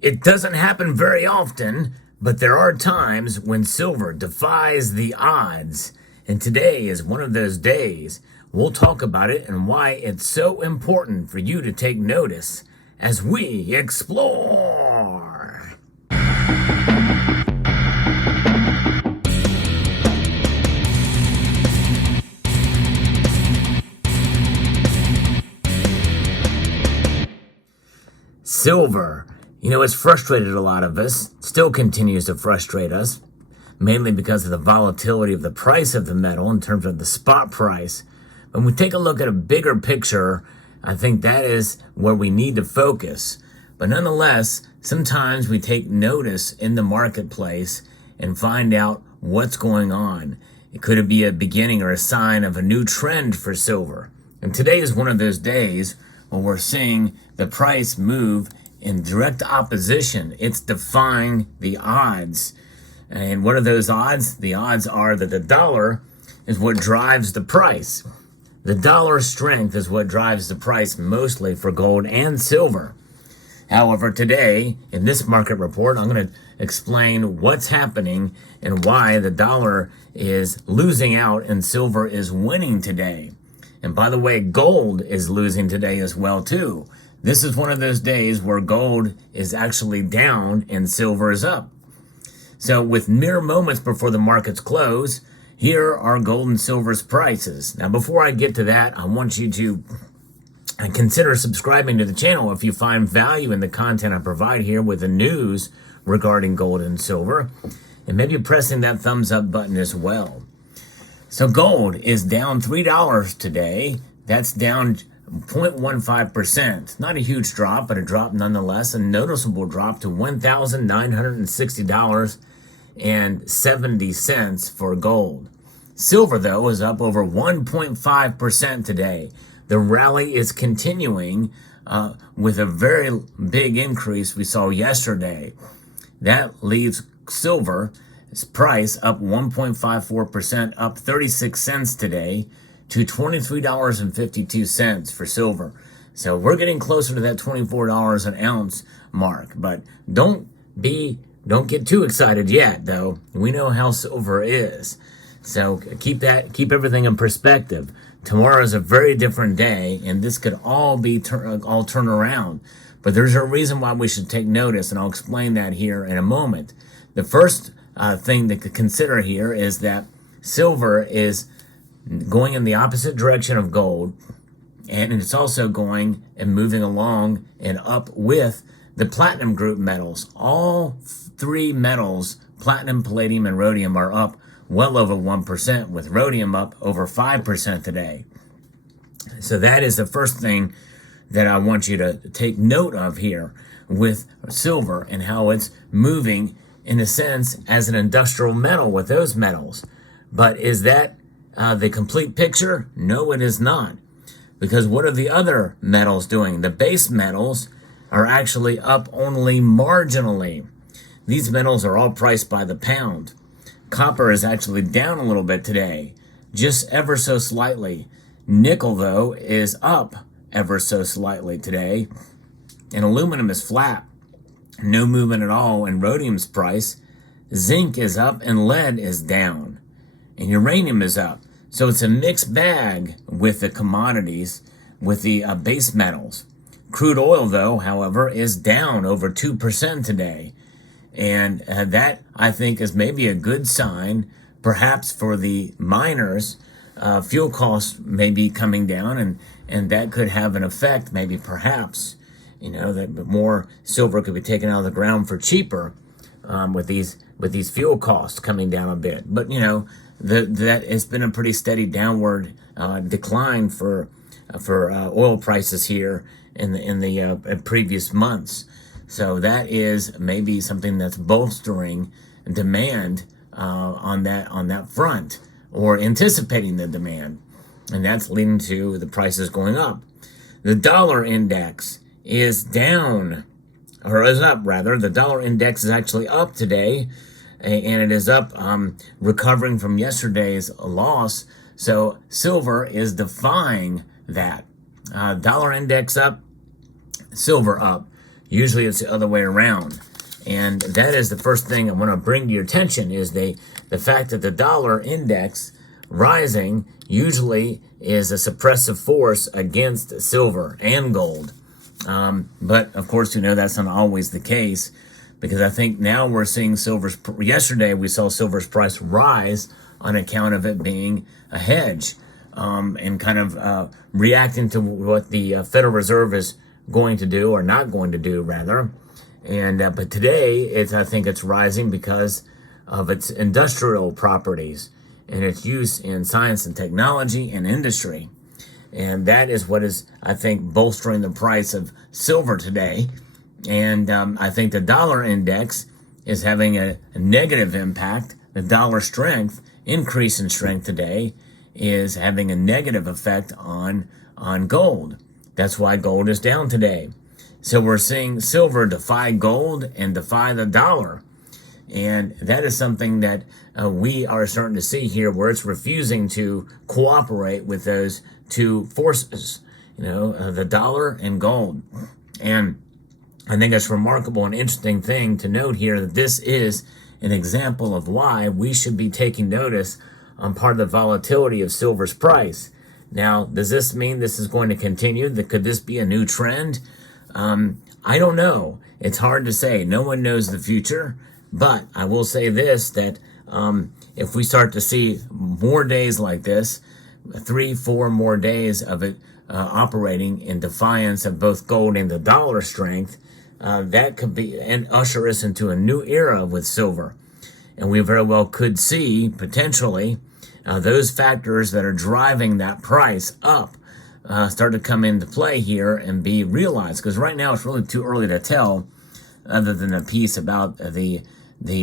It doesn't happen very often, but there are times when silver defies the odds. And today is one of those days. We'll talk about it and why it's so important for you to take notice as we explore. Silver. It's frustrated a lot of us, still continues to frustrate us, mainly because of the volatility of the price of the metal in terms of the spot price. When we take a look at a bigger picture, I think that is where we need to focus. But nonetheless, sometimes we take notice in the marketplace and find out what's going on. It could be a beginning or a sign of a new trend for silver. And today is one of those days when we're seeing the price move in direct opposition. It's defying the odds. And what are those odds? The odds are that the dollar is what drives the price. The dollar strength is what drives the price mostly for gold and silver. However, today, in this market report, I'm going to explain what's happening and why the dollar is losing out and silver is winning today. And by the way, gold is losing today as well, too. This is one of those days where gold is actually down and silver is up. So with mere moments before the markets close, here are gold and silver's prices. Now, before I get to that, I want you to consider subscribing to the channel if you find value in the content I provide here with the news regarding gold and silver, and maybe pressing that thumbs up button as well. So gold is down $3 today. That's down 0.15%. Not a huge drop, but a drop nonetheless, a noticeable drop to $1,960.70 for gold. Silver, though, is up over 1.5% today. The rally is continuing with a very big increase we saw yesterday. That leaves silver's price up 1.54%, up 36 cents today, to $23.52 for silver. So we're getting closer to that $24 an ounce mark, but don't get too excited yet, though. We know how silver is. So keep everything in perspective. Tomorrow is a very different day, and this could all turn around. But there's a reason why we should take notice, and I'll explain that here in a moment. The first thing to consider here is that silver is going in the opposite direction of gold, and it's also going and moving along and up with the platinum group metals. All three metals, platinum, palladium, and rhodium, are up well over 1%, with rhodium up over 5% today. So that is the first thing that I want you to take note of here with silver and how it's moving in a sense as an industrial metal with those metals. But is that the complete picture? No, it is not. Because what are the other metals doing? The base metals are actually up only marginally. These metals are all priced by the pound. Copper is actually down a little bit today, just ever so slightly. Nickel, though, is up ever so slightly today. And aluminum is flat. No movement at all in rhodium's price. Zinc is up and lead is down. And uranium is up. So it's a mixed bag with the commodities, with the base metals. Crude oil, though, however, is down over 2% today. And that, I think, is maybe a good sign, perhaps for the miners. Fuel costs may be coming down, and that could have an effect, maybe perhaps, that more silver could be taken out of the ground for cheaper with these fuel costs coming down a bit. But, that has been a pretty steady downward decline for oil prices here in the previous months. So that is maybe something that's bolstering demand on that front, or anticipating the demand, and that's leading to the prices going up. The dollar index is down, or is up rather. The dollar index is actually up today, and it is up, recovering from yesterday's loss. So silver is defying that. Dollar index up, silver up. Usually it's the other way around. And that is the first thing I want to bring to your attention is the fact that the dollar index rising usually is a suppressive force against silver and gold. But of course, that's not always the case, because I think now we're seeing yesterday we saw silver's price rise on account of it being a hedge, and kind of reacting to what the Federal Reserve is going to do, or not going to do rather. And but today I think it's rising because of its industrial properties and its use in science and technology and industry. And that is what is, I think, bolstering the price of silver today. And I think the dollar index is having a negative impact. The dollar strength, increase in strength today, is having a negative effect on gold. That's why gold is down today. So we're seeing silver defy gold and defy the dollar. And that is something that we are starting to see here, where it's refusing to cooperate with those two forces, the dollar and gold. And I think it's remarkable and interesting thing to note here that this is an example of why we should be taking notice on part of the volatility of silver's price. Now, does this mean this is going to continue? Could this be a new trend? I don't know. It's hard to say. No one knows the future. But I will say this, that if we start to see more days like this, 3-4 more days of it operating in defiance of both gold and the dollar strength, that could be and usher us into a new era with silver. And we very well could see potentially those factors that are driving that price up start to come into play here and be realized. Because right now it's really too early to tell, other than a piece about the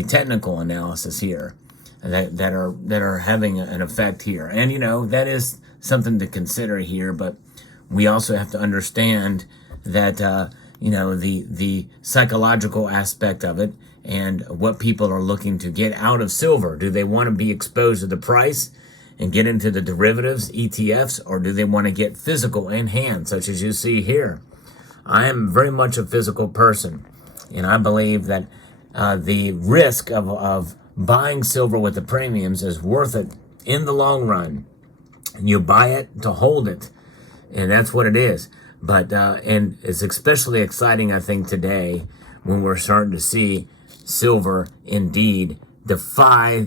technical analysis here that are having an effect here. And that is something to consider here, but we also have to understand that the psychological aspect of it and what people are looking to get out of silver. Do they want to be exposed to the price and get into the derivatives, ETFs, or do they want to get physical in hand, such as you see here? I am very much a physical person, and I believe that the risk of buying silver with the premiums is worth it in the long run. You buy it to hold it, and that's what it is. But and it's especially exciting, I think, today when we're starting to see silver indeed defy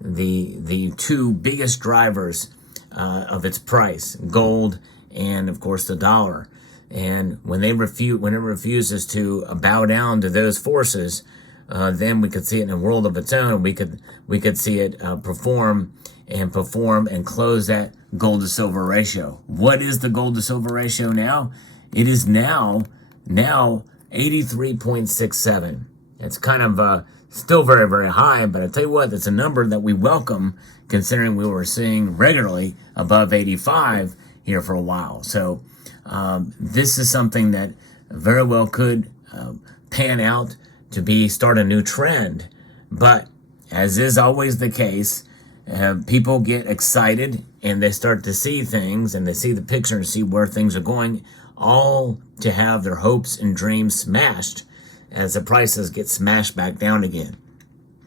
the two biggest drivers of its price, gold and, of course, the dollar. And when it refuses to bow down to those forces, then we could see it in a world of its own. We could see it perform and close that gold to silver ratio. What is the gold to silver ratio now? It is now 83.67. It's kind of still very, very high, but I tell you what, it's a number that we welcome, considering we were seeing regularly above 85 here for a while. So this is something that very well could pan out to start a new trend. But as is always the case, people get excited and they start to see things and they see the picture and see where things are going, all to have their hopes and dreams smashed as the prices get smashed back down again.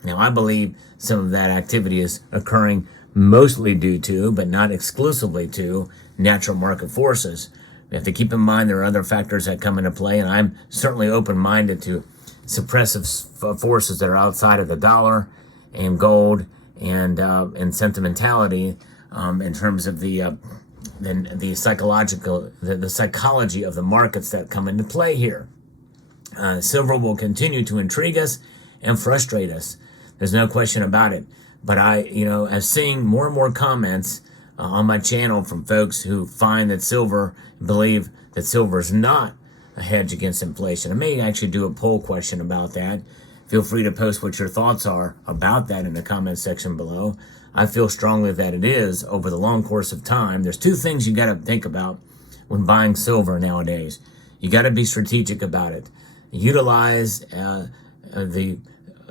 Now, I believe some of that activity is occurring mostly due to, but not exclusively to, natural market forces. We have to keep in mind there are other factors that come into play, and I'm certainly open-minded to suppressive forces that are outside of the dollar and gold and sentimentality in terms of the psychology of the markets that come into play here. Silver will continue to intrigue us and frustrate us. There's no question about it. But I'm seeing more and more comments on my channel from folks who believe that silver is not a hedge against inflation. I may actually do a poll question about that. Feel free to post what your thoughts are about that in the comment section below. I feel strongly that it is over the long course of time. There's two things you got to think about when buying silver nowadays. You got to be strategic about it. Utilize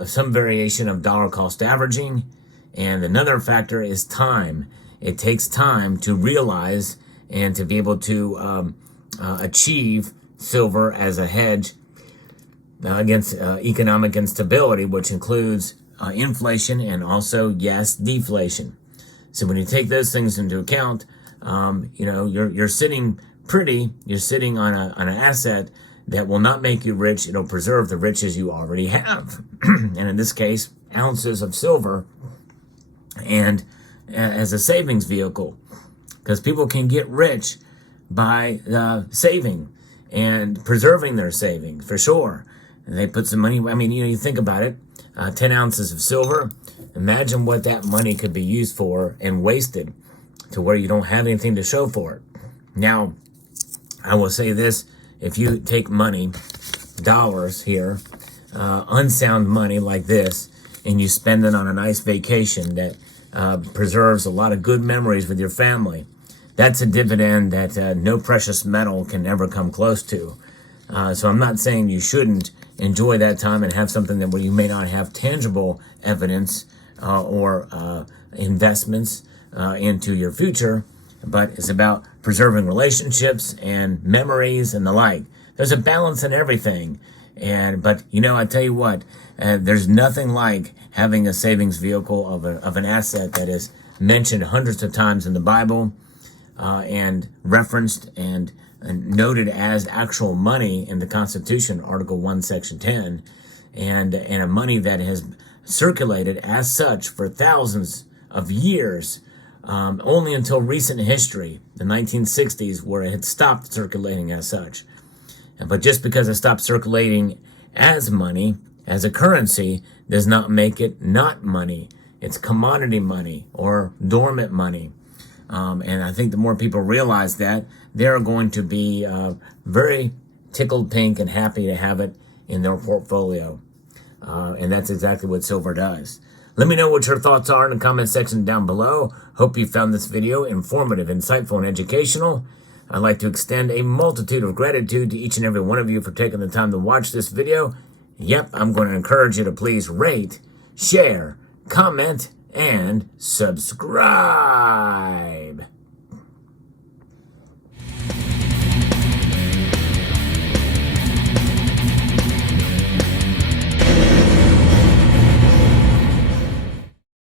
some variation of dollar cost averaging, and another factor is time. It takes time to realize and to be able to achieve silver as a hedge against economic instability, which includes inflation and also, yes, deflation. So when you take those things into account, you're sitting pretty. You're sitting on an asset that will not make you rich. It'll preserve the riches you already have, and in this case, ounces of silver, and as a savings vehicle, because people can get rich by saving and preserving their savings for sure. And they put some money. I mean, you think about it. 10 ounces of silver. Imagine what that money could be used for and wasted to where you don't have anything to show for it. Now, I will say this. If you take money, dollars here, unsound money like this, and you spend it on a nice vacation that preserves a lot of good memories with your family, that's a dividend that no precious metal can ever come close to. So I'm not saying you shouldn't enjoy that time and have something that where you may not have tangible evidence or investments into your future, but it's about preserving relationships and memories and the like. There's a balance in everything. But I tell you what, there's nothing like having a savings vehicle of an asset that is mentioned hundreds of times in the Bible and referenced and noted as actual money in the Constitution, Article 1, Section 10, and a money that has circulated as such for thousands of years, only until recent history, the 1960s, where it had stopped circulating as such. But just because it stopped circulating as money, as a currency, does not make it not money. It's commodity money or dormant money. And I think the more people realize that, they're going to be very tickled pink and happy to have it in their portfolio. And that's exactly what silver does. Let me know what your thoughts are in the comment section down below. Hope you found this video informative, insightful, and educational. I'd like to extend a multitude of gratitude to each and every one of you for taking the time to watch this video. Yep, I'm going to encourage you to please rate, share, comment, and subscribe.